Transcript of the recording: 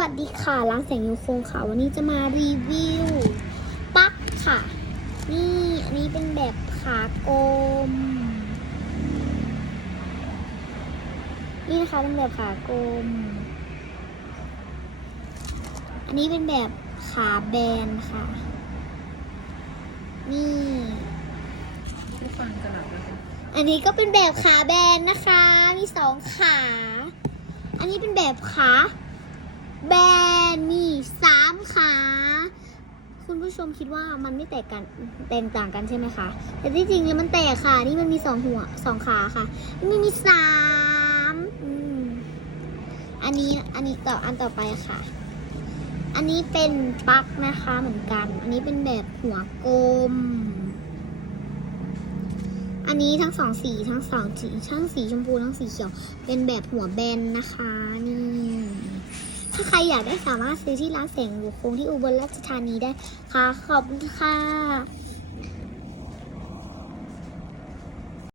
วัสดีค่ะร้านแสงยูคงค่ะ วันนี้จะมารีวิวปั๊กค่ะ นี่อันนี้เป็นแบบขากลม นี่นะคะเป็นแบบขากลม อันนี้เป็นแบบขาแบนค่ะ นี่ผู้ฟังจะหลับแล้วค่ะอันนี้ก็เป็นแบบขาแบนนะคะ มีสองขา อันนี้เป็นแบบขา แบนมีสามขา คุณผู้ชมคิดว่ามันไม่แตกกันแตกต่างกันใช่ไหมคะ แต่ที่จริงเนี่ยมันแตกค่ะ นี่มันมีสองหัวสองขาค่ะ นี่มีสามอืมอันนี้อันนี้ต่ออันต่อไปค่ะ อันนี้เป็นปลั๊กนะคะเหมือนกัน อันนี้เป็นแบบหัวกลม อันนี้ทั้งสองสีทั้งสองสีทั้งสีชมพูทั้งสีเขียว เป็นแบบหัวแบนนะคะนี่ ถ้าใครอยากได้สามารถซื้อที่ร้านแสงหรือคงที่อุบลราชธานีได้ค่ะ ขอบคุณค่ะ